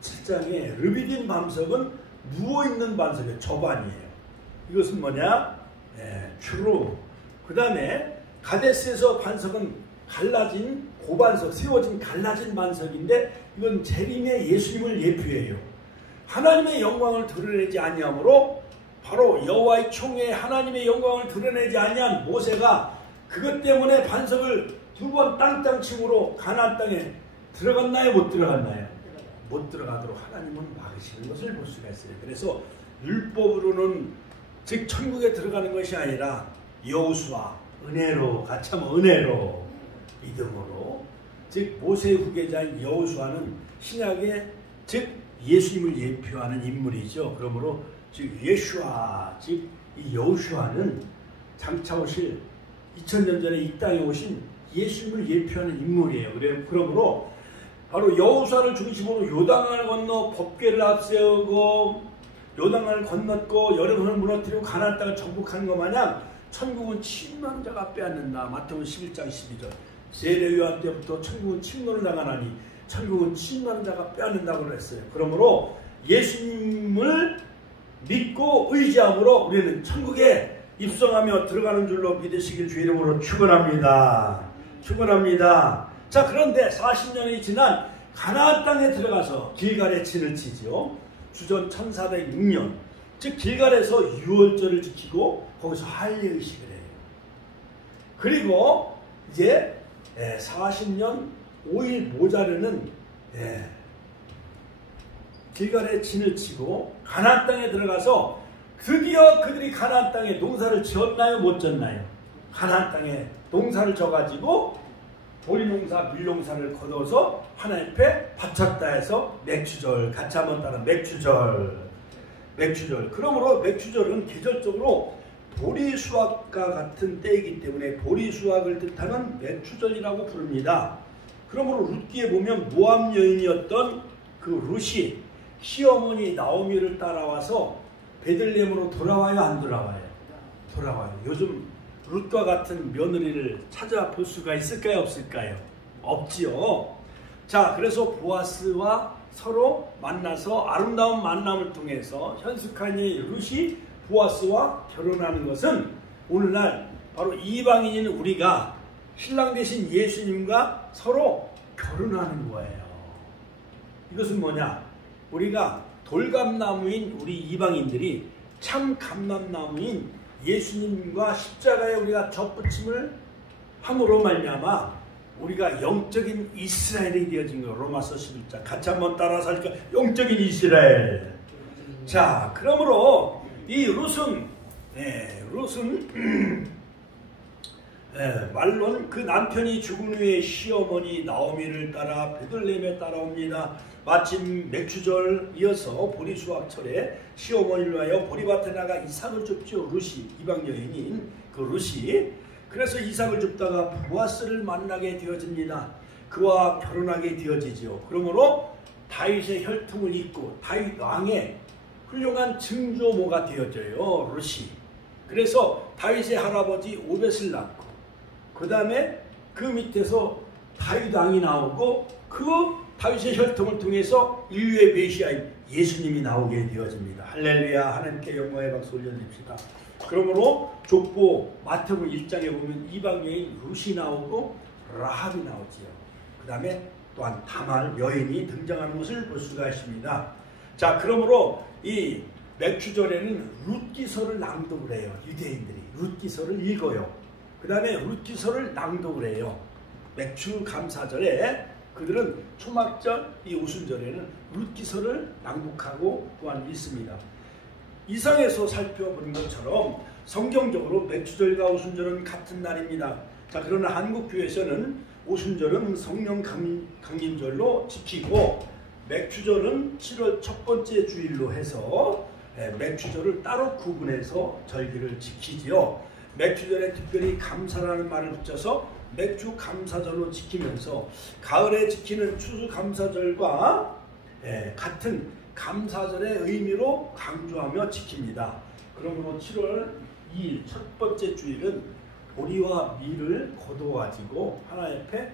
17장에 르비딘 반석은 누워있는 반석이에요. 저반이에요. 이것은 뭐냐? 추루. 그 다음에 가데스에서 반석은 갈라진 고반석, 세워진 갈라진 반석인데, 이건 재림의 예수님을 예표해요. 하나님의 영광을 드러내지 아니하므로, 바로 여호와의 총에 하나님의 영광을 드러내지 아니한 모세가 그것 때문에 반석을 2번 땅땅침으로 가나안 땅에 들어갔나요? 못 들어갔나요? 못 들어가도록 하나님은 막으시는 것을 볼 수가 있어요. 그래서 율법으로는, 즉 천국에 들어가는 것이 아니라 여호수아, 은혜로, 같이 하면 은혜로, 믿음으로, 즉 모세의 후계자인 여호수아는 신약의, 즉 예수님을 예표하는 인물이죠. 그러므로 즉 예슈아, 즉 이 여호수아는 장차 오실 2000년 전에 이 땅에 오신 예수님을 예표하는 인물이에요. 그러므로 바로 여호수아를 중심으로 요단강을 건너 법궤를 앞세우고, 요단강을 건넜고 여리고를 무너뜨리고 가나안 땅을 정복하는 것 마냥 천국은 침노하는 자가 빼앗는다. 마태복음 11장 12절. 세례요한 때부터 천국은 침노를 당하나니 천국은 침노하는 자가 빼앗는다고 그랬어요. 그러므로 예수님을 믿고 의지함으로 우리는 천국에 입성하며 들어가는 줄로 믿으시길 주 이름으로 축원합니다. 축원합니다. 자, 그런데 40년이 지난 가나안 땅에 들어가서 길갈에 진을 치죠. 주전 1406년, 즉 길갈에서 유월절을 지키고 거기서 할례의식을 해요. 그리고 이제 40년 5일 모자르는 길갈에 진을 치고 가나안 땅에 들어가서 드디어 그들이 가나안 땅에 농사를 지었나요? 못 지었나요? 가나안 땅에 농사를 져가지고 보리농사, 밀농사를 거둬서 하나님 앞에 바쳤다 해서 맥추절, 같이 한번 따라 맥추절. 맥추절. 그러므로 맥추절은 계절적으로 보리수확과 같은 때이기 때문에 보리수확을 뜻하는 맥추절이라고 부릅니다. 그러므로 룻기에 보면 모압 여인이었던 그 룻이 시어머니 나오미를 따라와서 베들레헴으로 돌아와요, 안 돌아와요? 돌아와요. 요즘 룻과 같은 며느리를 찾아볼 수가 있을까요, 없을까요? 없지요. 자, 그래서 보아스와 서로 만나서 아름다운 만남을 통해서 현숙하니 룻이 보아스와 결혼하는 것은 오늘날 바로 이방인인 우리가 신랑 되신 예수님과 서로 결혼하는 거예요. 이것은 뭐냐? 우리가 돌감나무인 우리 이방인들이 참 감람나무인 예수님과 십자가에 우리가 접붙임을 함으로 말미암아 우리가 영적인 이스라엘이 되어진 거예요. 로마서 11장 같이 한번 따라서 할까? 영적인 이스라엘. 자, 그러므로 이 룻은 말론 그 남편이 죽은 후에 시어머니 나오미를 따라 베들레헴에 따라옵니다. 마침 맥추절 이어서 보리수확철에 시어머니를 위하여 보리밭에 나가 이삭을 줍죠. 룻이, 이방 여인인 그 룻이. 그래서 이삭을 줍다가 보아스를 만나게 되어집니다. 그와 결혼하게 되어지죠. 그러므로 다윗의 혈통을 잇고 다윗 왕의 훌륭한 증조모가 되어져요. 룻이. 그래서 다윗의 할아버지 오벳을 낳고 그 다음에 그 밑에서 다윗 왕이 나오고 그 다윗의 혈통을 통해서 인류의 메시아인 예수님이 나오게 되어집니다. 할렐루야. 하나님께 영광의 박수 올려드립시다. 그러므로 족보 마태복음 1장에 보면 이방 여인 룻이 나오고 라합이 나오지요. 그 다음에 또한 다말 여인이 등장하는 것을 볼 수가 있습니다. 자, 그러므로 이 맥추절에는 룻기서를 낭독을 해요. 유대인들이 룻기서를 읽어요. 그 다음에 룻기서를 낭독을 해요. 맥추감사절에 그들은 초막절 이 오순절에는 룻기서를 낭독하고 또한 읽습니다. 이상에서 살펴본 것처럼 성경적으로 맥추절과 오순절은 같은 날입니다. 자, 그러나 한국교회에서는 오순절은 성령 강림절로 지키고 맥추절은 7월 첫 번째 주일로 해서 맥추절을 따로 구분해서 절기를 지키지요. 맥추절에 특별히 감사라는 말을 붙여서 맥추감사절로 지키면서 가을에 지키는 추수감사절과 같은 감사절의 의미로 강조하며 지킵니다. 그러므로 7월 2일 첫 번째 주일은 보리와 밀을 거두어가지고 하나님 앞에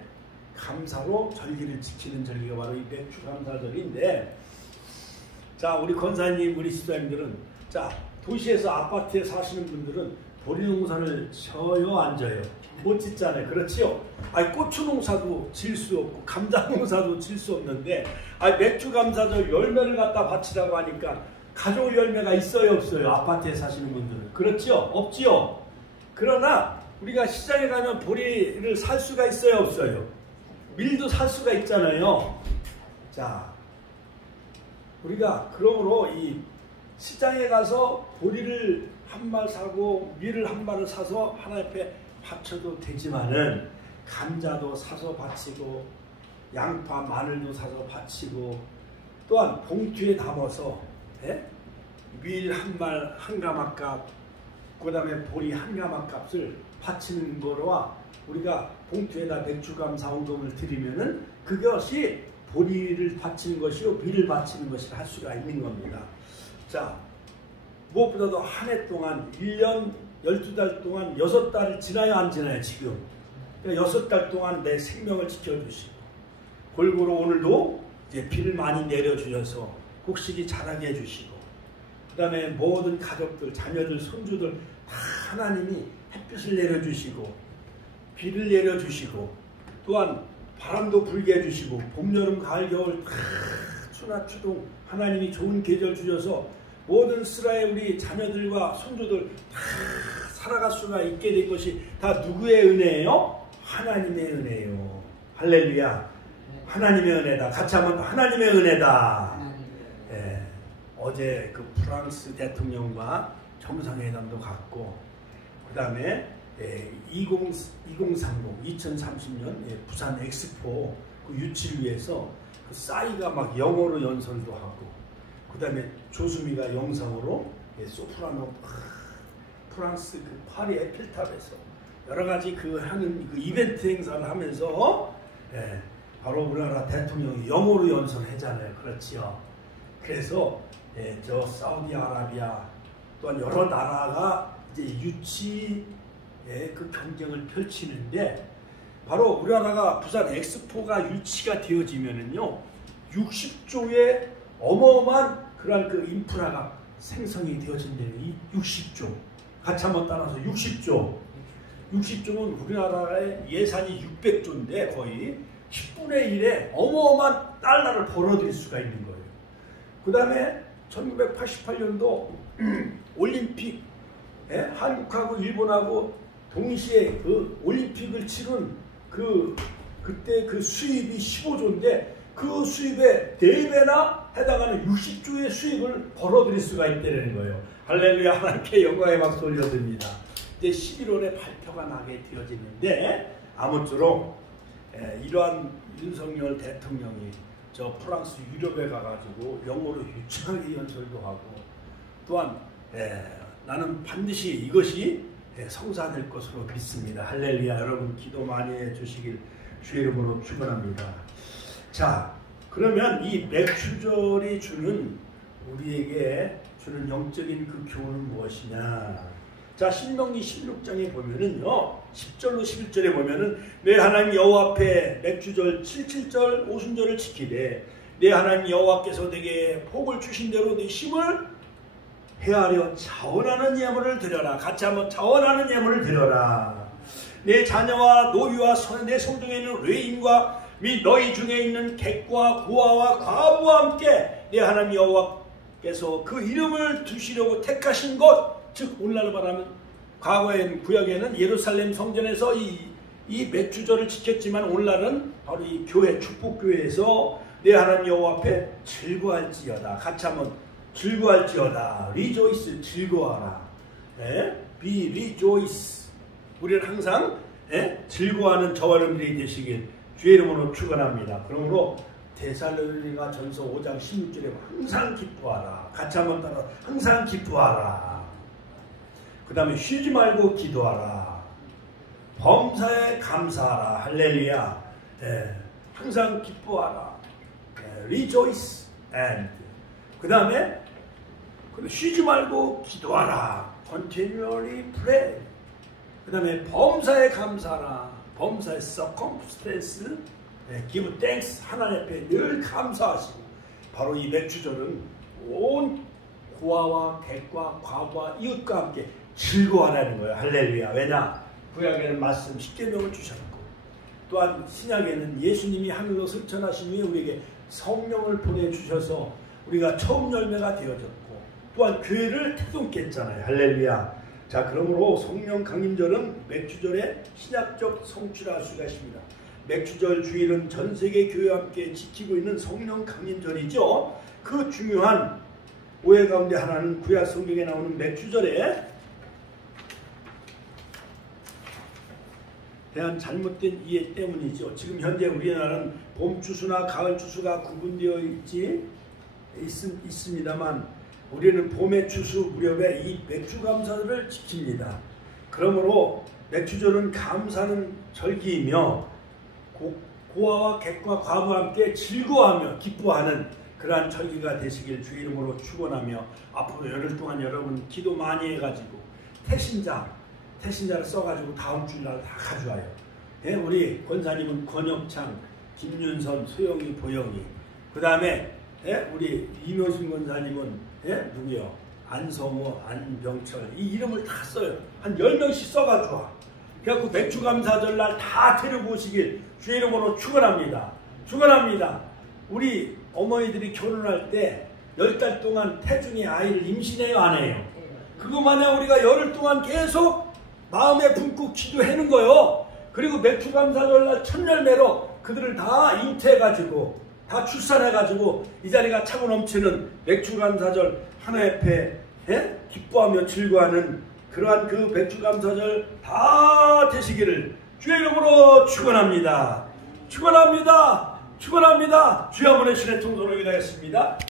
감사로 절기를 지키는 절기가 바로 이 맥추감사절인데, 자, 우리 권사님, 우리 집사님들은, 자, 도시에서 아파트에 사시는 분들은 보리 농사를 져요, 안 져요? 못 짓잖아요. 그렇지요? 아니, 고추 농사도 질 수 없고 감자 농사도 질 수 없는데, 아니, 맥추감사절 열매를 갖다 바치라고 하니까 가족 열매가 있어요, 없어요? 아파트에 사시는 분들은. 그렇지요? 없지요? 그러나 우리가 시장에 가면 보리를 살 수가 있어요, 없어요? 밀도 살 수가 있잖아요. 자, 우리가 그러므로 이 시장에 가서 보리를 한 말 사고 밀을 한 말을 사서 하나님 앞에 바쳐도 되지만은 감자도 사서 바치고 양파, 마늘도 사서 바치고 또한 봉투에 담아서 밀 한 말 한 가마값, 그 다음에 보리 한 가마값을 바치는 거와 우리가 봉투에다 맥추감사원금을 드리면은 그것이 보리를 바치는 것이요 밀을 바치는 것이라 할 수가 있는 겁니다. 자, 무엇보다도 한 해 동안 1년 12달 동안 6달을 지나요, 안 지나요? 지금 6달 동안 내 생명을 지켜주시고 골고루 오늘도 이제 비를 많이 내려주셔서 곡식이 자라게 해주시고 그 다음에 모든 가족들, 자녀들, 손주들 다 하나님이 햇빛을 내려주시고 비를 내려주시고 또한 바람도 불게 해주시고 봄, 여름, 가을, 겨울 다 추나 추동 하나님이 좋은 계절 주셔서 모든 스라의 우리 자녀들과 손주들 다 살아갈 수가 있게 된 것이 다 누구의 은혜예요? 하나님의 은혜예요. 할렐루야. 하나님의 은혜다. 같이 한번 하나님의 은혜다. 어제 그 프랑스 대통령과 정상회담도 갔고 그 다음에 2030년 부산 엑스포 그 유치를 위해서 그 싸이가 막 영어로 연설도 하고 그 다음에 조수미가 영상으로 소프라노 프랑스 그 파리 에펠탑에서 여러 가지 그 하는 그 이벤트 행사를 하면서 바로 우리나라 대통령이 영어로 연설하잖아요. 그렇지요. 그래서 저 사우디아라비아 또한 여러 나라가 이제 유치의 그 경쟁을 펼치는데 바로 우리나라가 부산 엑스포가 유치가 되어지면은요 60조의 어마어마한 그러한 그 인프라가 생성이 되어진대요. 이 60조 같이 한번 따라서 60조는 우리나라의 예산이 600조인데 거의 10분의 1의 어마어마한 달러를 벌어들일 수가 있는 거예요. 그 다음에 1988년도 올림픽 한국하고 일본하고 동시에 그 올림픽을 치른 그때 그 수입이 15조인데 그 수입의 4배나 해당하는 60조의 수익을 벌어들일 수가 있다는 거예요. 할렐루야. 하나님께 영광의 박수 올려드립니다. 이제 11월에 발표가 나게 되어지는데 아무쪼록 이러한 윤석열 대통령이 저 프랑스 유럽에 가가지고 영어로 유창하게 연설도 하고 또한 나는 반드시 이것이 성사될 것으로 믿습니다. 할렐루야. 여러분 기도 많이 해주시길 주의 이름으로 축원합니다. 자, 그러면 이 맥주절이 우리에게 주는 영적인 그 교훈은 무엇이냐? 자, 신명기 16장에 보면은요 10절로 11절에 보면은 내 하나님 여호와 앞에 맥주절 77절 오순절을 지키되 내 하나님 여호와께서 내게 복을 주신 대로 내 힘을 헤아려 자원하는 예물을 드려라. 같이 한번 자원하는 예물을 드려라. 내 자녀와 노비와 내 성중에 있는 레인과 및 너희 중에 있는 객과 고아와 과부와 함께 내 하나님 여호와께서 그 이름을 두시려고 택하신 곳, 즉 오늘날 말하면 과거에는 구약에는 예루살렘 성전에서 이 맥주절을 지켰지만 오늘날은 바로 이 교회 축복교회에서 내 하나님 여호와 앞에 즐거워할지어다. 같이 한번 즐거워할지어다. rejoice, 즐거워하라. be rejoice. 우리는 항상 즐거워하는 저와 여러분들이 되시길 주의 이름으로 축원합니다. 그러므로 데살로니가 전서 5장 16절에 항상 기뻐하라. 같이 한번 따라 항상 기뻐하라. 그 다음에 쉬지 말고 기도하라. 범사에 감사하라. 할렐루야. 항상 기뻐하라. rejoice and 그 다음에 쉬지 말고 기도하라. continually pray. 그 다음에 범사에 감사하라. 범사에 circumstance give thanks. 하나님 앞에 늘 감사하시고 바로 이 맥주절은 온 고아와 객과 과부와 이웃과 함께 즐거워하라는 거예요. 할렐루야. 왜냐? 구약에는 말씀 10계명을 주셨고 또한 신약에는 예수님이 하늘로 승천하신 후에 우리에게 성령을 보내주셔서 우리가 처음 열매가 되어졌고 또한 교회를 태동케 했잖아요. 할렐루야. 자, 그러므로 성령 강림절은 맥주절의 신약적 성취라 할 수가 있습니다. 맥주절 주일은 전 세계 교회와 함께 지키고 있는 성령 강림절이죠. 그 중요한 오해 가운데 하나는 구약 성경에 나오는 맥주절에 대한 잘못된 이해 때문이죠. 지금 현재 우리나라는 봄 추수나 가을 추수가 구분되어 있습니다만 우리는 봄의 추수 무렵에 이 맥주감사를 지킵니다. 그러므로 맥주절은 감사하는 절기이며 고아와 객과 과부와 함께 즐거워하며 기뻐하는 그러한 절기가 되시길 주의 이름으로 축원하며 앞으로 열흘 동안 여러분 기도 많이 해가지고 태신자를 써가지고 다음 주일날 다 가져와요. 우리 권사님은 권혁창, 김윤선, 소영이, 보영이. 그 다음에 우리 이명순 권사님은 누구요? 안성호, 안병철. 이 이름을 다 써요. 한 10명씩 써가지고 와. 그래갖고 맥주감사절날 다 데리고 오시길 주의 이름으로 축원합니다. 축원합니다. 우리 어머니들이 결혼할 때 10달 동안 태중의 아이를 임신해요, 안 해요? 그거 마냥 우리가 열흘 동안 계속 마음에 품고 기도하는 거요. 그리고 맥주감사절날 첫 열매로 그들을 다 잉태해가지고 다 출산해가지고 이 자리가 차고 넘치는 맥주감사절 하나님 앞에 기뻐하며 즐거워하는 그러한 그 맥주감사절 다 되시기를 주의 이름으로 축원합니다. 축원합니다. 축원합니다. 주여 한번의 신의 통솔을 위하였습니다.